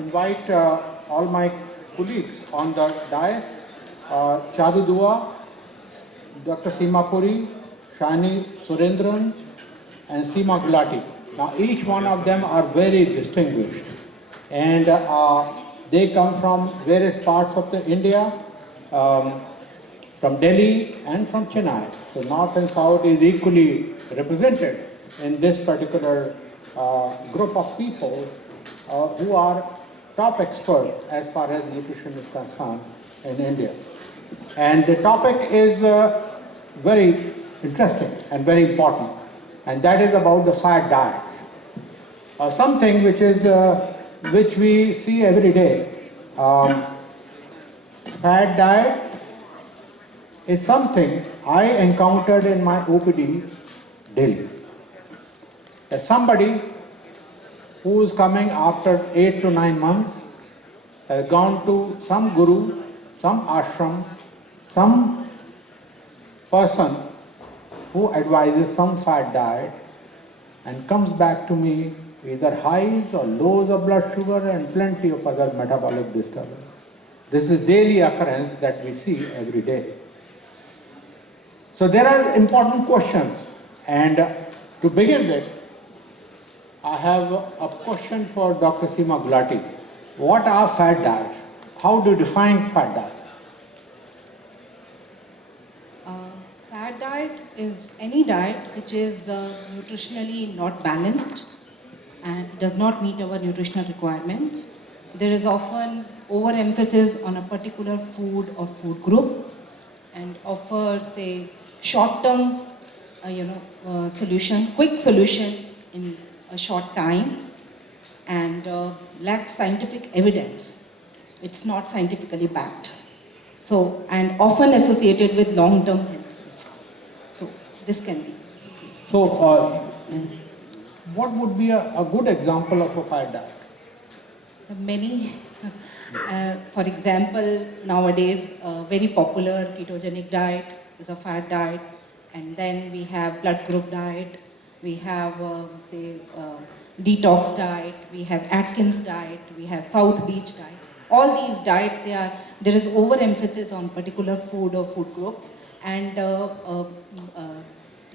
invite all my colleagues on the dais, Charu Dua, Dr. Seema Puri, Shani Surendran, and Seema Gulati. Now, each one of them are very distinguished, and they come from various parts of the India, from Delhi and from Chennai. So, North and South is equally represented in this particular group of people who are top experts as far as nutrition is concerned in India. And the topic is very interesting and very important, and that is about the fad diet. Something which we see every day. Fad diet is something I encountered in my OPD daily. As somebody who is coming after 8 to 9 months, has gone to some guru, some ashram, some person who advises some fad diet, and comes back to me either highs or lows of blood sugar and plenty of other metabolic disturbance. This is daily occurrence that we see every day. So there are important questions, and to begin with, I have a question for Dr. Seema Gulati. What are fad diets? How do you define fad diet? Fad diet is any diet which is nutritionally not balanced and does not meet our nutritional requirements. There is often overemphasis on a particular food or food group, and offers a short-term, solution, quick solution in a short time, and lacks scientific evidence. It's not scientifically backed. So, and often associated with long-term health risks. So, this can be. So, what would be a good example of a fad diet? Many, for example, nowadays, very popular ketogenic diet is a fad diet, and then we have blood group diet, we have, detox diet, we have Atkins diet, we have South Beach diet. All these diets, there is overemphasis on particular food or food groups, and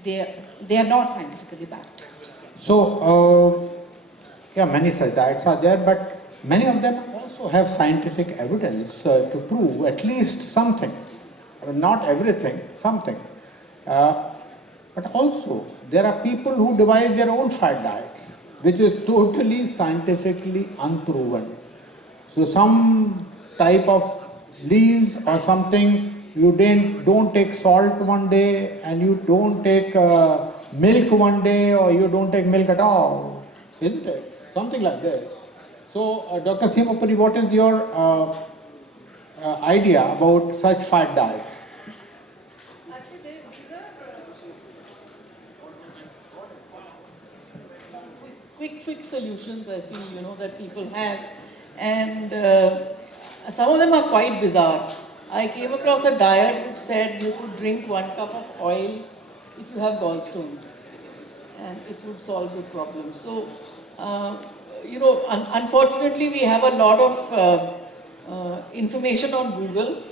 they are not scientifically backed. So, many such diets are there, but many of them also have scientific evidence to prove at least something. I mean, not everything, something. But also, there are people who devise their own fad diets, which is totally scientifically unproven. So some type of leaves or something, you don't take salt one day, and you don't take milk one day, or you don't take milk at all, isn't it? Something like that. So, Dr. Seema Puri, what is your idea about such fad diets? Actually, these are quick fix solutions, I feel, that people have, and some of them are quite bizarre. I came across a diet which said you could drink 1 cup of oil if you have gallstones, and it would solve your problem. So, unfortunately, we have a lot of information on Google,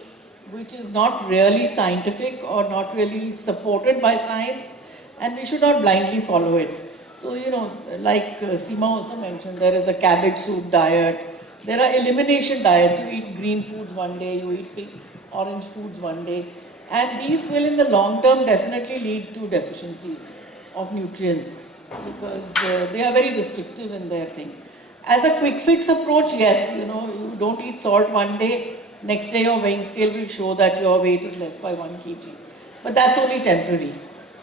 which is not really scientific or not really supported by science, and we should not blindly follow it. So, like Seema also mentioned, there is a cabbage soup diet. There are elimination diets. You eat green foods one day, you eat orange foods one day. And these will in the long term definitely lead to deficiencies of nutrients, because they are very restrictive in their thing. As a quick fix approach, yes, you don't eat salt one day, next day your weighing scale will show that your weight is less by 1 kg. But that's only temporary.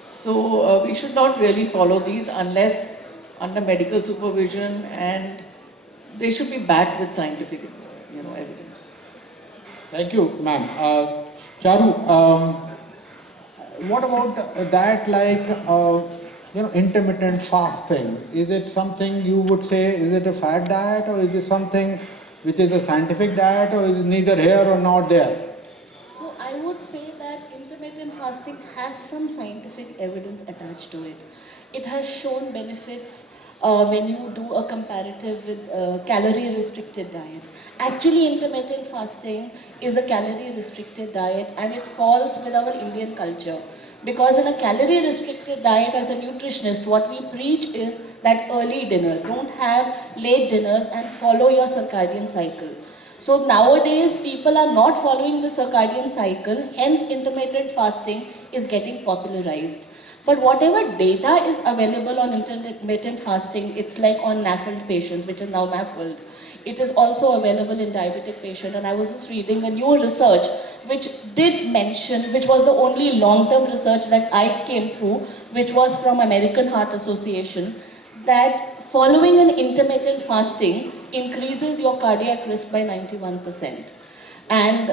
So we should not really follow these unless under medical supervision, and they should be backed with scientific evidence. Thank you, ma'am. Charu, what about a diet like intermittent fasting? Is it something you would say, is it a fad diet, or is it something which is a scientific diet, or is it neither here or not there? So I would say that intermittent fasting has some scientific evidence attached to it. It has shown benefits when you do a comparative with calorie restricted diet. Actually, intermittent fasting is a calorie restricted diet and it falls with our Indian culture. Because in a calorie restricted diet, as a nutritionist, what we preach is that early dinner. Don't have late dinners and follow your circadian cycle. So nowadays, people are not following the circadian cycle, hence intermittent fasting is getting popularized. But whatever data is available on intermittent fasting, it's like on NAFLD patients, which is now MAFLD. It is also available in diabetic patients, and I was just reading a new research which did mention, which was the only long-term research that I came through, which was from American Heart Association, that following an intermittent fasting increases your cardiac risk by 91%. And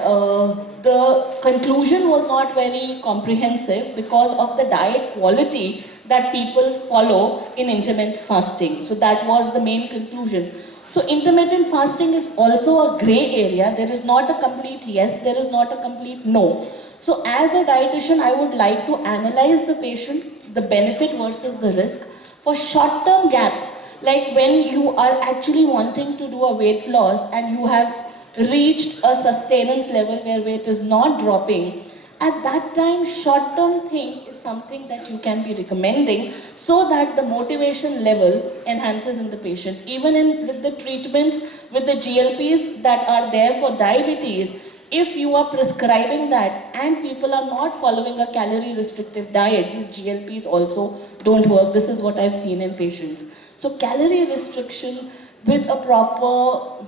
the conclusion was not very comprehensive because of the diet quality that people follow in intermittent fasting. So that was the main conclusion. So intermittent fasting is also a gray area. There is not a complete yes, there is not a complete no. So as a dietitian, I would like to analyze the patient, the benefit versus the risk. For short-term gaps, like when you are actually wanting to do a weight loss and you have reached a sustenance level where weight is not dropping, at that time short-term thing is something that you can be recommending so that the motivation level enhances in the patient. Even with the treatments, with the GLPs that are there for diabetes, if you are prescribing that and people are not following a calorie restrictive diet, these GLPs also don't work. This is what I've seen in patients. So calorie restriction with a proper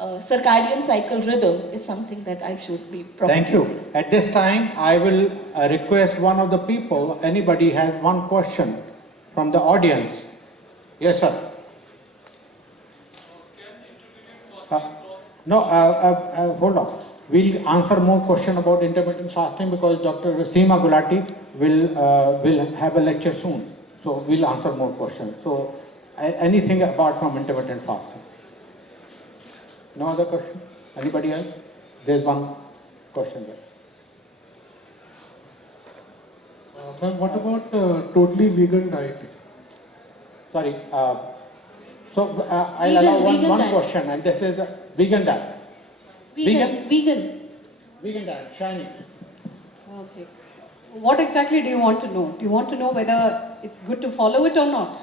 circadian cycle rhythm is something that I should be propagating. Thank you. At this time, I will request one of the people, anybody has one question from the audience. Yes, sir. No, hold on. We'll answer more question about intermittent fasting because Dr. Seema Gulati will have a lecture soon. So we'll answer more questions. So anything apart from intermittent fasting? No other question? Anybody else? There's one question there. Ma'am, what about totally vegan diet? Sorry. I'll Vegan- allow one vegan diet. question, and this is a vegan diet. Vegan. Vegan diet. Shiny. Okay. What exactly do you want to know? Do you want to know whether it's good to follow it or not?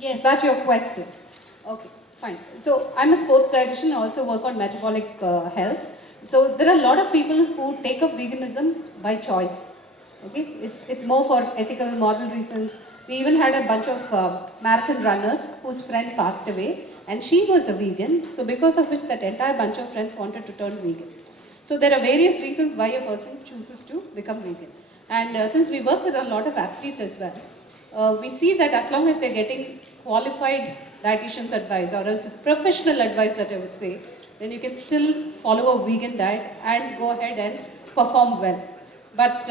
Yes. Is that your question? Okay, fine. So I'm a sports dietitian. I also work on metabolic health. So there are a lot of people who take up veganism by choice. Okay, it's more for ethical, moral reasons. We even had a bunch of marathon runners whose friend passed away, and she was a vegan. So because of which that entire bunch of friends wanted to turn vegan. So there are various reasons why a person chooses to become vegan. And since we work with a lot of athletes as well, we see that as long as they're getting qualified dietitian's advice or else professional advice that I would say, then you can still follow a vegan diet and go ahead and perform well. But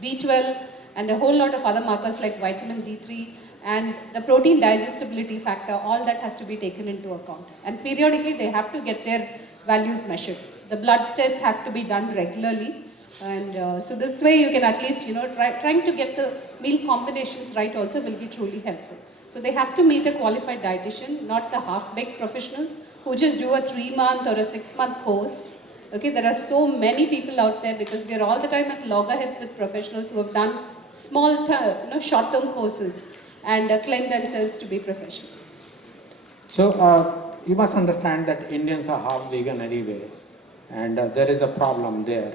B12 and a whole lot of other markers like vitamin D3 and the protein digestibility factor, all that has to be taken into account. And periodically they have to get their values measured. The blood tests have to be done regularly. And so this way you can at least, trying to get the meal combinations right also will be truly helpful. So they have to meet a qualified dietitian, not the half-baked professionals who just do a 3-month or a 6-month course. Okay, there are so many people out there because we are all the time at loggerheads with professionals who have done small, short-term courses and claim themselves to be professionals. So you must understand that Indians are half vegan anyway, and there is a problem there.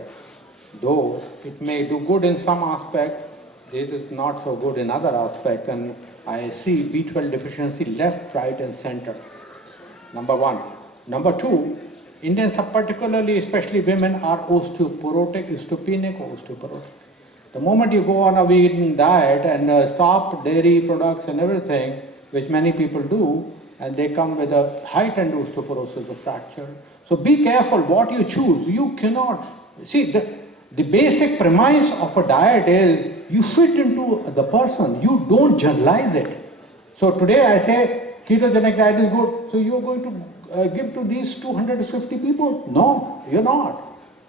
Though it may do good in some aspects, it is not so good in other aspects, and I see B12 deficiency left, right and center. Number one. Number two, Indians are particularly, especially women, are osteoporotic, osteopenic, osteoporotic. The moment you go on a vegan diet and stop dairy products and everything, which many people do, and they come with a heightened osteoporosis, a fracture. So be careful what you choose. You cannot, see, the basic premise of a diet is you fit into the person, you don't generalize it. So today I say ketogenic diet is good, so you're going to give to these 250 people? No, you're not.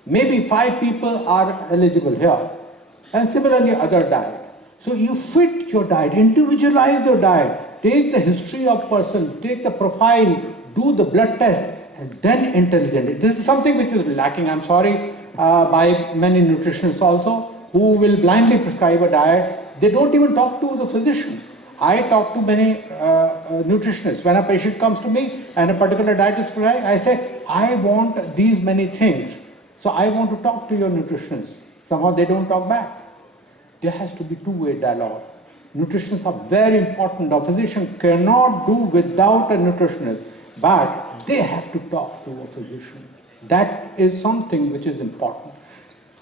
Maybe 5 people are eligible here. And similarly other diet. So you fit your diet, individualize your diet. take the history of person, take the profile, do the blood test, and then intelligent. This is something which is lacking, I'm sorry, by many nutritionists also, who will blindly prescribe a diet. They don't even talk to the physician. I talk to many nutritionists. When a patient comes to me and a particular diet is prescribed, I say, I want these many things. So I want to talk to your nutritionist. Somehow they don't talk back. There has to be two-way dialogue. Nutritionists are very important. A physician cannot do without a nutritionist, but they have to talk to a physician. That is something which is important.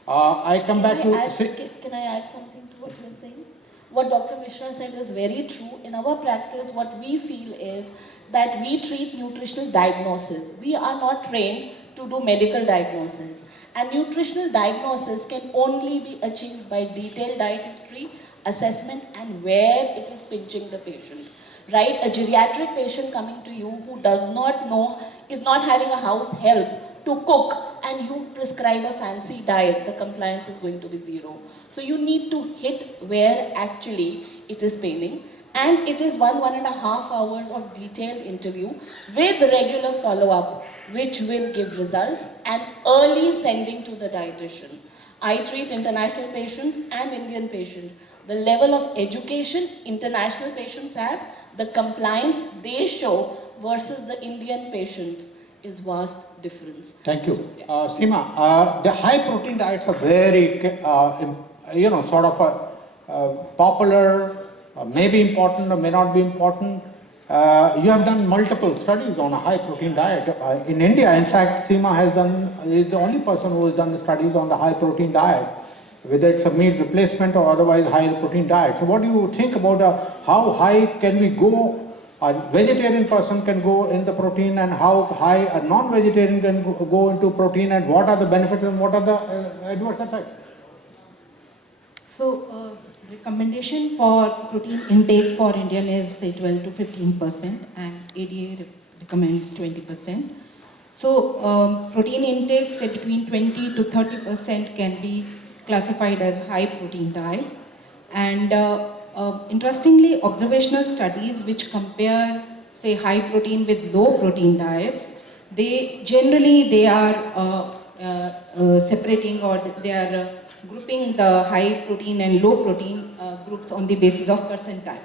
I come back to... Can I add something to what you're saying? What Dr. Mishra said is very true. In our practice, what we feel is that we treat nutritional diagnosis. We are not trained to do medical diagnosis. And nutritional diagnosis can only be achieved by detailed diet history, assessment, and where it is pinching the patient. Right? A geriatric patient coming to you who does not know, is not having a house help to cook, and you prescribe a fancy diet, the compliance is going to be zero. So you need to hit where actually it is paining. And it is 1.5 hours of detailed interview with regular follow-up, which will give results, and early sending to the dietitian. I treat international patients and Indian patients. The level of education international patients have, the compliance they show versus the Indian patients is vast difference. Thank you. Seema, the high protein diets are very, sort of popular, may important or may not be important. You have done multiple studies on a high protein diet. In India, in fact, Seema is the only person who has done studies on the high protein diet, whether it's a meat replacement or otherwise high protein diet. So what do you think about how high can we go? A vegetarian person can go in the protein, and how high a non-vegetarian can go into protein, and what are the benefits and what are the adverse effects? So, recommendation for protein intake for Indian is say 12 to 15%, and ADA recommends 20%. So, protein intake say between 20 to 30% can be classified as high protein diet. And interestingly, observational studies which compare say high protein with low protein diets, they are separating, or they are grouping the high protein and low protein groups on the basis of percentile.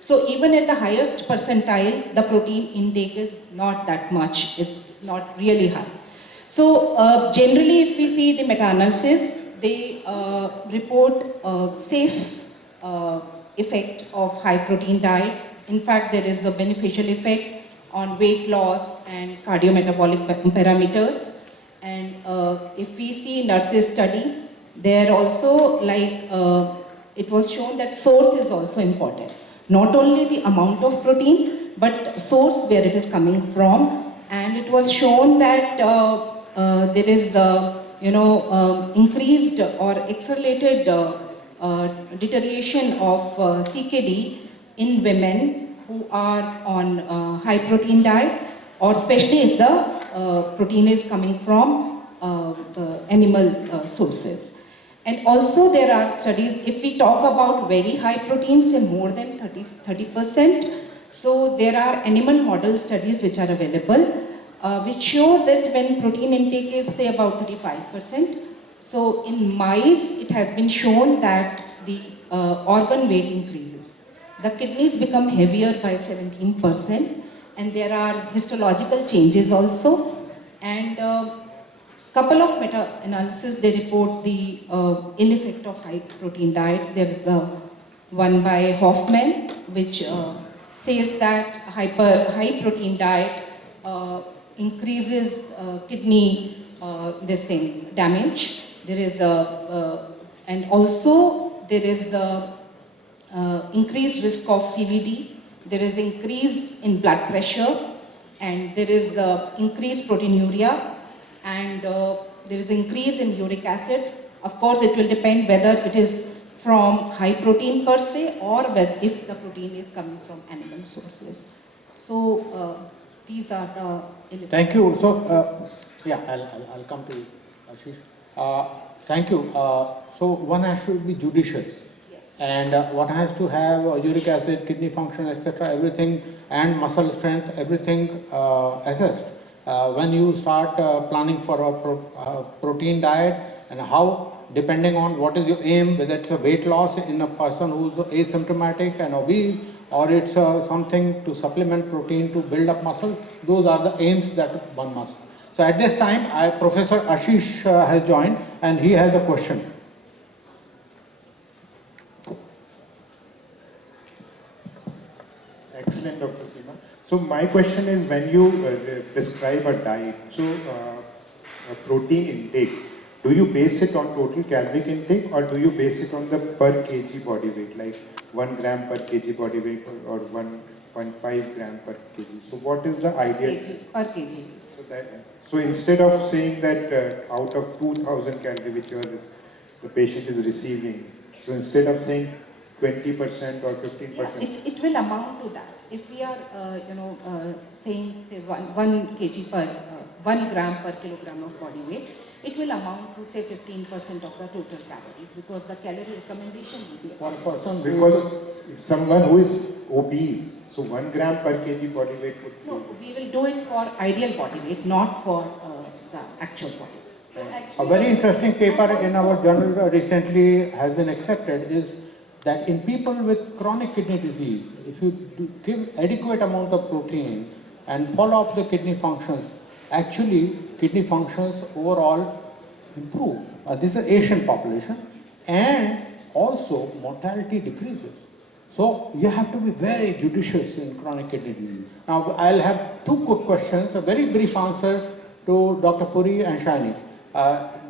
So even at the highest percentile, the protein intake is not that much, it's not really high. So generally, if we see the meta-analysis, they report safe effect of high protein diet. In fact, there is a beneficial effect on weight loss and cardiometabolic parameters. And if we see nurses study, there also it was shown that source is also important. Not only the amount of protein, but source where it is coming from. And it was shown that there is increased or accelerated deterioration of CKD in women who are on high protein diet, or especially if the protein is coming from animal sources. And also there are studies, if we talk about very high protein, say more than 30%, so there are animal model studies which are available, which show that when protein intake is say about 35%, so in mice it has been shown that the organ weight increases. The kidneys become heavier by 17%, and there are histological changes also. And couple of meta-analysis, they report the ill effect of high protein diet. There is one by Hoffman, which says that high protein diet increases kidney damage. There is and also there is increased risk of CVD. There is increase in blood pressure, and there is increased proteinuria, and there is increase in uric acid. Of course, it will depend whether it is from high protein per se, or if the protein is coming from animal sources. So these are the... Thank you. So, I'll come to you, Ashish. Thank you. So one has to be judicious. Yes. and one has to have uric acid, kidney function, etc., everything, and muscle strength, everything assessed. When you start planning for a protein diet, and how, depending on what is your aim, whether it's a weight loss in a person who's asymptomatic and obese, or it's something to supplement protein to build up muscle, those are the aims that one must. So at this time, Professor Ashish has joined, and he has a question. Excellent, Dr. Seema. So my question is, when you prescribe a diet, so a protein intake, do you base it on total caloric intake, or do you base it on the per kg body weight, like 1 gram per kg body weight or 1.5 gram per kg? So what is the ideal? Per kg. So instead of saying that out of 2000 calories which the patient is receiving, so instead of saying 20% or 15%. Yeah, it will amount to that. If we are, saying say 1 kg per 1 gram per kilogram of body weight, it will amount to say 15% of the total calories, because the calorie recommendation will be For a person Because someone who is obese, so 1 gram per kg body weight would be. No, we will do it for ideal body weight, not for the actual body weight. A very interesting paper in our journal recently has been accepted is that in people with chronic kidney disease, if you give adequate amount of protein and follow up the kidney functions, actually kidney functions overall improve. This is an Asian population, and also mortality decreases. So you have to be very judicious in chronic kidney disease. Now I'll have two quick questions, a very brief answer to Dr. Puri and Shani.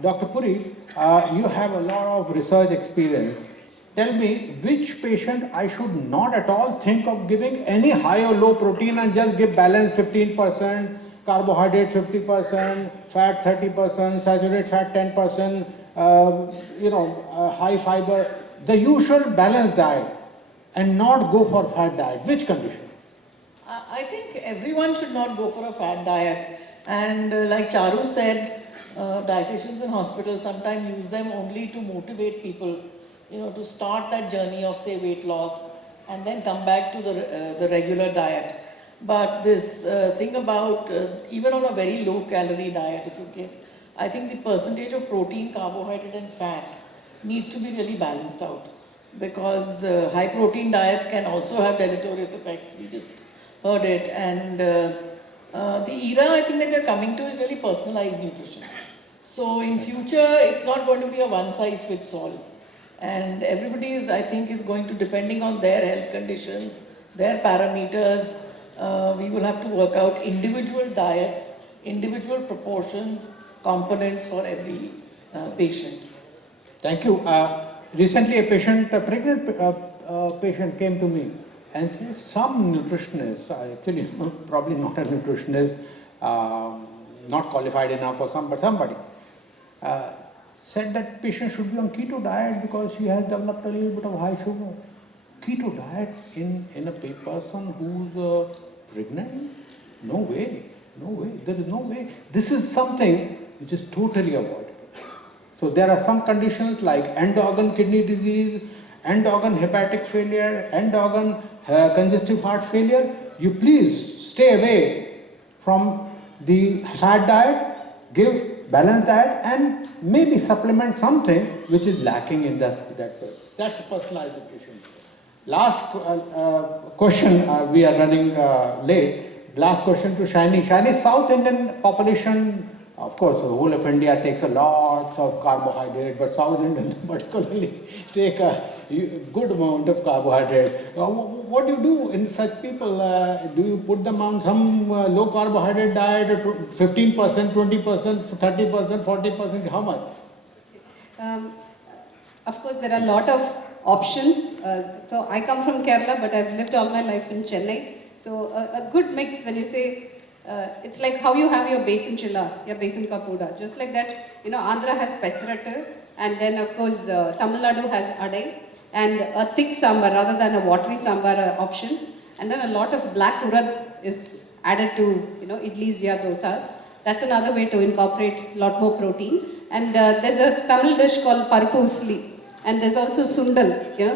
Dr. Puri, you have a lot of research experience. Tell me which patient I should not at all think of giving any high or low protein and just give balance 15%, carbohydrate 50%, fat 30%, saturated fat 10%, high fiber, the usual balanced diet, and not go for fat diet. Which condition? I think everyone should not go for a fat diet. And like Charu said, dietitians in hospitals sometimes use them only to motivate people, to start that journey of, say, weight loss and then come back to the regular diet. But this thing about, even on a very low calorie diet, if you give, I think the percentage of protein, carbohydrate and fat needs to be really balanced out. Because high protein diets can also have deleterious effects. We just heard it. And the era I think that we're coming to is really personalized nutrition. So in future, it's not going to be a one size fits all. And everybody I think, is going to, depending on their health conditions, their parameters, we will have to work out individual diets, individual proportions, components for every patient. Thank you. Recently, a pregnant patient came to me and said, some nutritionist, actually probably not a nutritionist, not qualified enough or somebody, said that patient should be on keto diet because she has developed a little bit of high sugar. Keto diet in a person who's pregnant? No way, there is no way. This is something which is totally avoidable. So there are some conditions like end-organ kidney disease, end-organ hepatic failure, end-organ congestive heart failure. You please stay away from the fat diet, give balanced diet, and maybe supplement something which is lacking in that way. That's personalized nutrition. Last question, we are running late. Last question to Shani. Shani, South Indian population, of course, the whole of India takes a lot of carbohydrate, but South Indians particularly take a good amount of carbohydrate. What do you do in such people? Do you put them on some low carbohydrate diet, 15%, 20%, 30%, 40%, how much? Of course, there are a lot of options. So I come from Kerala, but I've lived all my life in Chennai. So a good mix, when you say, it's like how you have your besan chilla, your besan kapuda. Just like that, Andhra has pesaratu, and then of course Tamil Nadu has adai, and a thick sambar rather than a watery sambar options. And then a lot of black urad is added to, idlis, ya dosas. That's another way to incorporate a lot more protein. And there's a Tamil dish called paruppu usli. And there's also sundal,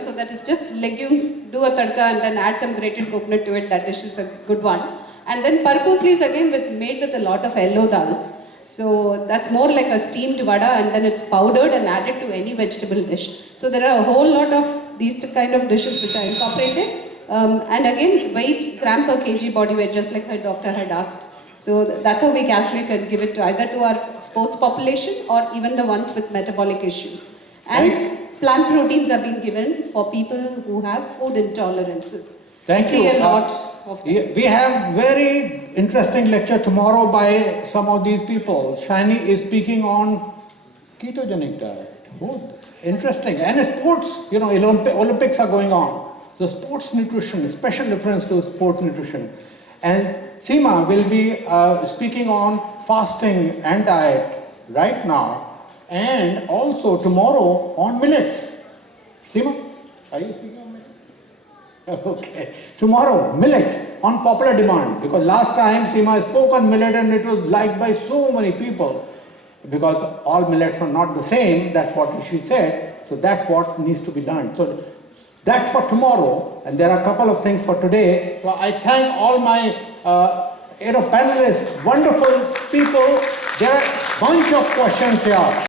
so that is just legumes, do a tadka and then add some grated coconut to it. That dish is a good one. And then purposely is again made with a lot of yellow dals. So that's more like a steamed vada and then it's powdered and added to any vegetable dish. So there are a whole lot of these kind of dishes which are incorporated. And again, weight gram per kg body weight, just like her doctor had asked. So that's how we calculate and give it to either to our sports population or even the ones with metabolic issues. And plant proteins are being given for people who have food intolerances. Thank I see you. a lot of them. We have very interesting lecture tomorrow by some of these people. Shani is speaking on ketogenic diet. Oh, interesting. And sports, Olympics are going on. So sports nutrition, special reference to sports nutrition. And Seema will be speaking on fasting and diet right now. And also tomorrow on millets. Seema, are you speaking on millets? Okay. Tomorrow, millets on popular demand. Because last time Seema spoke on millet and it was liked by so many people. Because all millets are not the same, that's what she said. So that's what needs to be done. So that's for tomorrow. And there are a couple of things for today. So I thank all my panelists, wonderful people. There are a bunch of questions here.